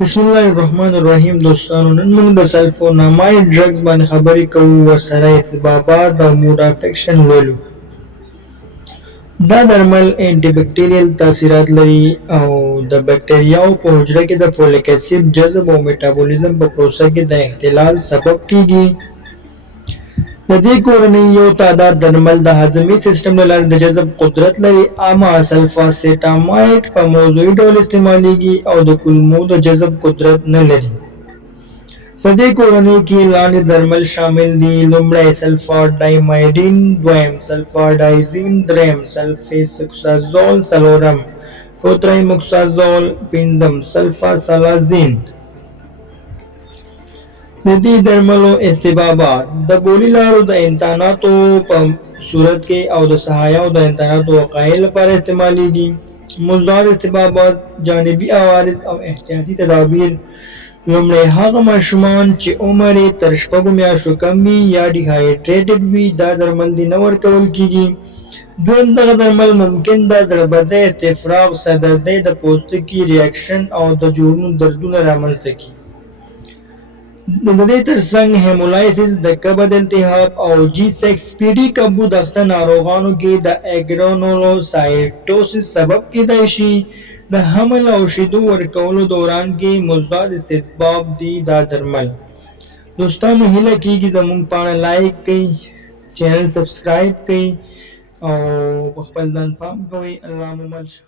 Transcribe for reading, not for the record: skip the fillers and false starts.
बिस्मिल्लाहिर्रहमानिर्रहीम दोस्तانو नन موږ د سلفوناماید ډرګز باندې خبرې کوو ورسره ارتباطات او موډ افیکشن لولو. دا درمل انټي بکټیریل تاثیرات لري او د بکټریاو په حجره کې د فولیک اسید جذب او میټابولیزم په پروسه کې د اختلال سبب کیږي. د دې کورنۍ یو تعداد درمل د هضمي سیستم له لارې د جذب قدرت لري. عامه سلفاسیټاماید په موضوعي ډول استعمالیږي او د کولمو د جذب قدرت نه لري. په دې کورنۍ کې لاندې درمل شامل دي: لومړی سلفاډایمایډین، دویم سلفاډایزین، دریم سلفیسکسازول، څلورم کوتریموکسازول، پنځم سلفاسالازین. د دې درملو استحبابات: د بولي لاړو د انتاناتو په صورت کې او د سهایاو د انتاناتو وقایې لپاره استعمالیږي. مضاد استحبابات: جانبي عوارض او احتیاطي تدابیر: لومړی هغه ماشومان چې عمر یې تر 6 میاشتو کم وي یا ډیهایډریټډ وي دا درمل دې نه ورکول کېږي. دویم دغه درمل ممکن د زړه بدۍ، استفراغ، سردردۍ، د پوستکي ریاکشن او د جوړونو دردونه رامنځته کړي. د دې ترڅنګ هیمولایسیس، د کبد التهاب او G6PD کمبود اخته ناروغانو کې د اګرانولوسایټوسس سبب کېدای شي. د حمل او شیدو ورکولو دوران کې مضاد استحباب دي دا درمل. دوستانو هیله کېږي زموږ پاڼه لایک کړئ، چینل سبسکرایب کړئ او په خپل ځان پام کوئ. الله مو مل شه.